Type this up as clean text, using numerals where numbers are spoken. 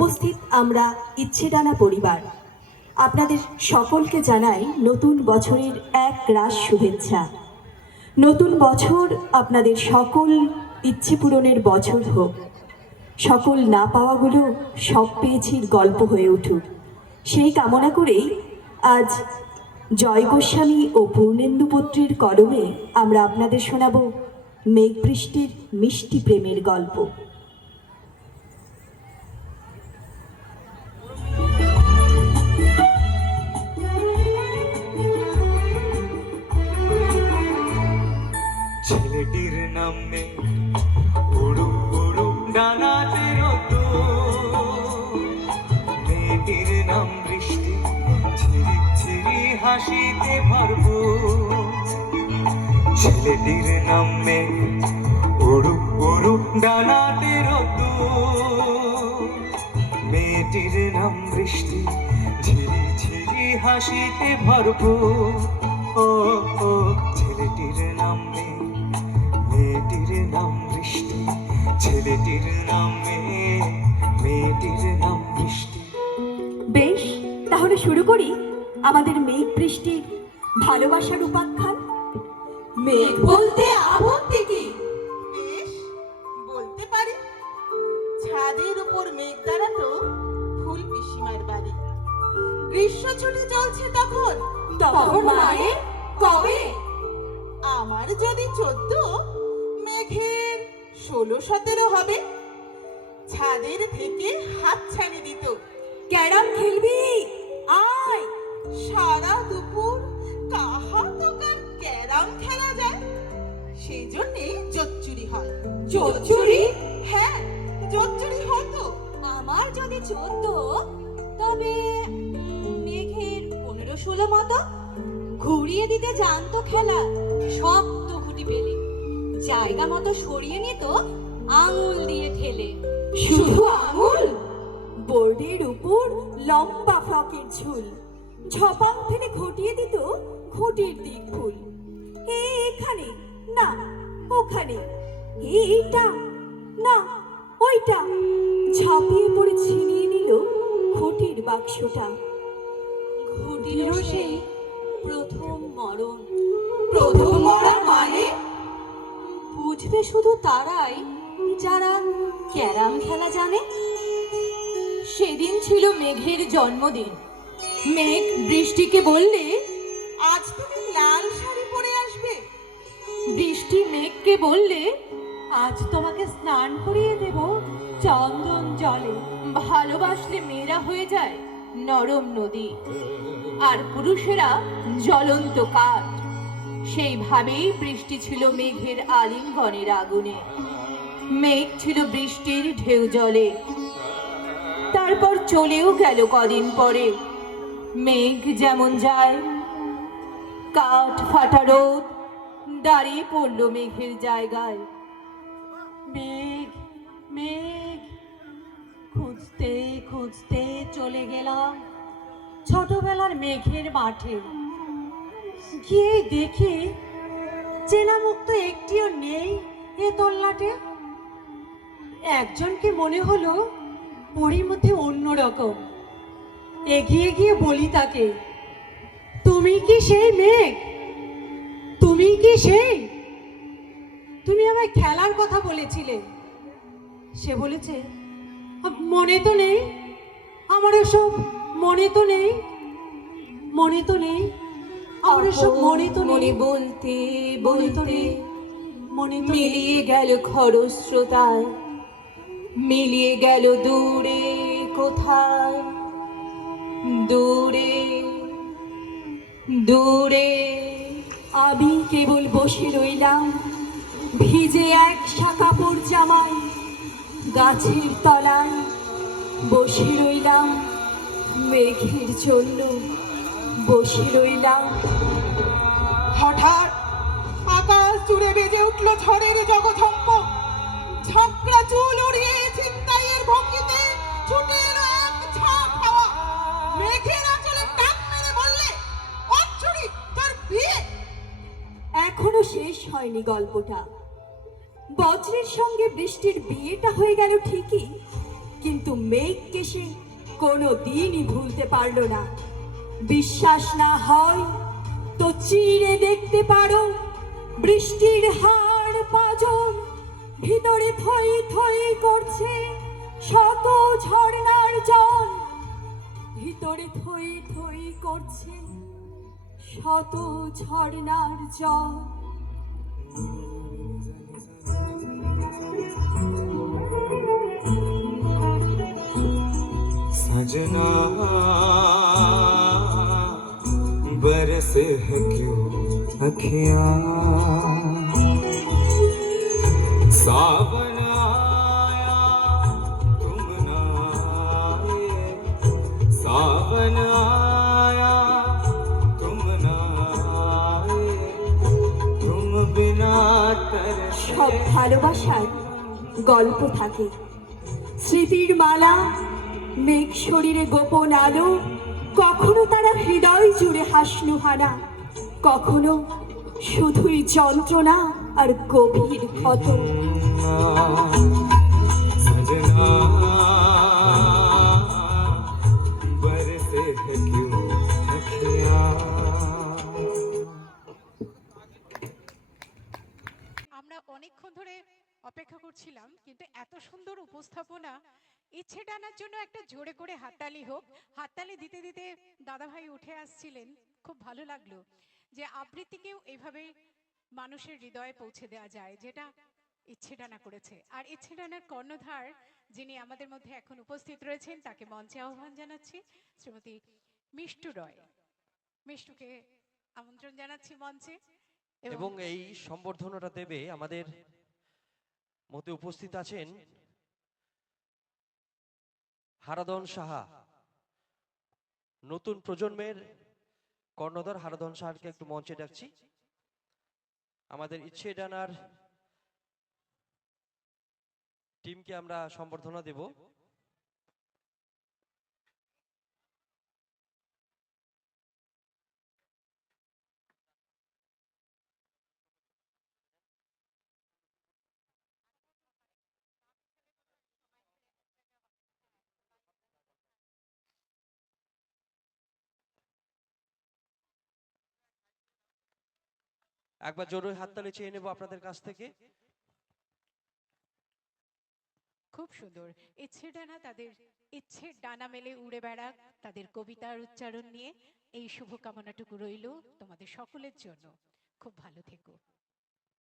উপস্থিত আমরা ইচ্ছেডানা পরিবার আপনাদের সকলকে জানাই নতুন বছরের এক রাশ শুভেচ্ছা। নতুন বছর আপনাদের সকল ইচ্ছে পূরণের বছর হোক। সকল না পাওয়াগুলো সব পেয়েছির গল্প হয়ে উঠুক, সেই কামনা করেই আজ জয় গোস্বামী ও পূর্ণেন্দু পুত্রের কলমে আমরা আপনাদের শোনাব মেঘ বৃষ্টির মিষ্টি প্রেমের গল্প। ছেলেটির নাম মেঘ, উড়ুক উড়ুক ডানাতে রোদ্দুর। মেয়েটির নাম বৃষ্টি, ঝিরিক ঝিরি হাসিতে ভরপুর। ছেলেটির নাম মেঘ, উড়ুক উড়ুক ডানাতে রোদ্দুর। মেয়েটির নাম বৃষ্টি, ঝিরি ঝিরি হাসিতে ভরপুর। ও ও ছেলেটির নাম মেঘ, মেয়েটির নাম বৃষ্টি। ছেলেটির নাম মেঘ, মেয়েটির নাম বৃষ্টি। বেশ, তাহলে শুরু করি আমাদের মেঘ বৃষ্টির ভালোবাসার উপাখ্যান। মেঘ বলতে আপত্তি কি? বেশ, বলতে পারি। ছাদের উপর মেঘ দাঁড়াতো ফুল পিসিমার বাড়ি। গ্রীষ্ম ছুটি চলছে তখন। তখন মানে কবে? আমার যদি 14, মেঘের 16-17 হবে। ছাদের থেকে হাতছানি দিত, ক্যারাম খেলবি আয়। সারা দুপুর কাহা তোকার ক্যারাম খেলা যায়। সেই জন্যে জোচ্চুরি হয়। জোচ্চুরি? হ্যাঁ, জোচ্চুরি হতো। আমার যদি 14, তবে মেঘের 15-16 মতো। ঘুরিয়ে দিতে জানতো খেলা, শক্ত খুঁটি পেলে জায়গা মতো সরিয়ে নিত আঙুল দিয়ে ঠেলে। শুধু আঙুল? বোর্ডের উপর লম্বা ফ্রকের ঝুল, ছপাং ফেলে ঘটিয়ে দিত ঘটির দিক ফুল। এখানে না ওখানে, এইটা না ওইটা, ঝাঁপিয়ে পড়ে ছিনিয়ে নিল ঘটির বাক্সটা। ঘুটিরও সেই প্রথম মরণ। প্রথম মরা মানে? বুঝবে শুধু তারাই যারা ক্যারাম খেলা জানে। সেদিন ছিল মেঘের জন্মদিন। মেঘ বৃষ্টিকে বললে, আজ তুমি লাল শাড়ি পরে আসবে। বৃষ্টি মেঘকে বললে, আজ তোমাকে স্নান করিয়ে দেব চন্দন জলে। ভালোবাসলে মেয়েরা হয়ে যায় নরম নদী, আর পুরুষেরা জ্বলন্ত কাঠ। সেইভাবেই বৃষ্টি ছিল মেঘের আলিঙ্গনের আগুনে, মেঘ ছিল বৃষ্টির ঢেউ জলে। তারপর চলেও গেল কদিন পরে। মেঘ যেমন যায়, কাঠ ফাটা রোদ দাঁড়িয়ে পড়ল মেঘের জায়গায়। মেঘ মেঘ খুঁজতে খুঁজতে চলে গেলাম ছোটবেলার মেঘের মাঠে। গিয়ে দেখি চেনা মুখ তো একটিও নেই এ তল্লাটে। একজনকে মনে হলো পরির মধ্যে অন্যরকম। এগিয়ে গিয়ে বলি তাকে, তুমি কি সেই মেঘ? তুমি কি সেই? তুমি আমায় খেলার কথা বলেছিলে। সে বলেছে, মনে তো নেই আমার ওসব, মনে তো নেই, মনে তো নেই আমার ওসব, মনে তো নেই। বলতে বলতে মনে মিলিয়ে গেল খরস্রোতায়, মিলিয়ে গেল দূরে কোথায়, দূরে দূরে। আমি কেবল বসে রইলাম ভিজে এক শাকাপড় জামায়, গাছের তলায় বসে রইলাম মেঘের জন্য, বসে রইলাম। হঠাৎ আকাশ জুড়ে বেজে উঠল ঝড়ের জগঝম্প। ঝাঁকড়া চুল উড়িয়ে ছিনতাইয়ের ভঙ্গিতে ছুটে এলো এক ঝাঁক হাওয়া। মেঘের আঁচলে টান মেরে বললে, অচ্ছুরি, তোর বিয়ে। এখনো শেষ হয়নি গল্পটা। বজ্রের সঙ্গে বৃষ্টির বিয়েটা হয়ে গেল ঠিকই, কিন্তু মেঘকে সে কোনো দিনই ভুলতে পারল না। বিশ্বাস না হয় তো চিরে দেখতে পারো বৃষ্টির হাড় পাঁজর, ভিতরে থই থই করছে শত ঝর্ণার জল, ভিতরে থই থই করছে শত ঝর্ণার জল। सजना बरसे है क्यों अखियां, सावन आया तुम ना आए, सावन आया तुम ना आए, तुम बिना तरसे। সব ভালোবাসার গল্প থাকে, স্মৃতির মালা, মেঘ শরীরে গোপন আলো, কখনো তারা হৃদয় জুড়ে হাসনুহানা, কখনো শুধুই যন্ত্রণা আর গভীর ক্ষত। सजना बरसे है क्यों अखियां। আমরা অনেকক্ষণ ধরে অপেক্ষা করছিলাম, কিন্তু এত সুন্দর উপস্থাপনা, ইচ্ছে টানার জন্য একটা জোরে করে হাততালি হোক। হাততালি দিতে দিতে দাদাভাই উঠে আসছিলেন, খুব ভালো লাগলো যে আবৃত্তিকেও এইভাবে মানুষের হৃদয়ে পৌঁছে দেওয়া যায়, যেটা ইচ্ছে টানা করেছে। আর ইচ্ছে টানার কর্ণধার যিনি আমাদের মধ্যে এখন উপস্থিত রয়েছেন, তাকে মঞ্চে আহ্বান জানাচ্ছি, শ্রীমতী মিষ্টু রয়। মিষ্টুকে আমন্ত্রণ জানাচ্ছি মঞ্চে। এবং এই সম্বর্ধনাটা দেবে আমাদের মধ্যে উপস্থিত আছেন হারাধন সাহা, নতুন প্রজন্মের কর্ণধার হারাধন সাহাকে একটু মঞ্চে ডাকছি। আমাদের ইচ্ছে ডানার টিমকে আমরা সম্বর্ধনা দেব। একবার জোরে হাততালি চেয়ে নেব আপনাদের কাছ থেকে। খুব সুন্দর। ইচ্ছে ডানা, তাদের ইচ্ছের ডানা মেলে উড়ে বেড়াক তাদের কবিতার উচ্চারণ নিয়ে, এই শুভকামনাটুকু রইল তোমাদের সকলের জন্য। খুব ভালো থেকো।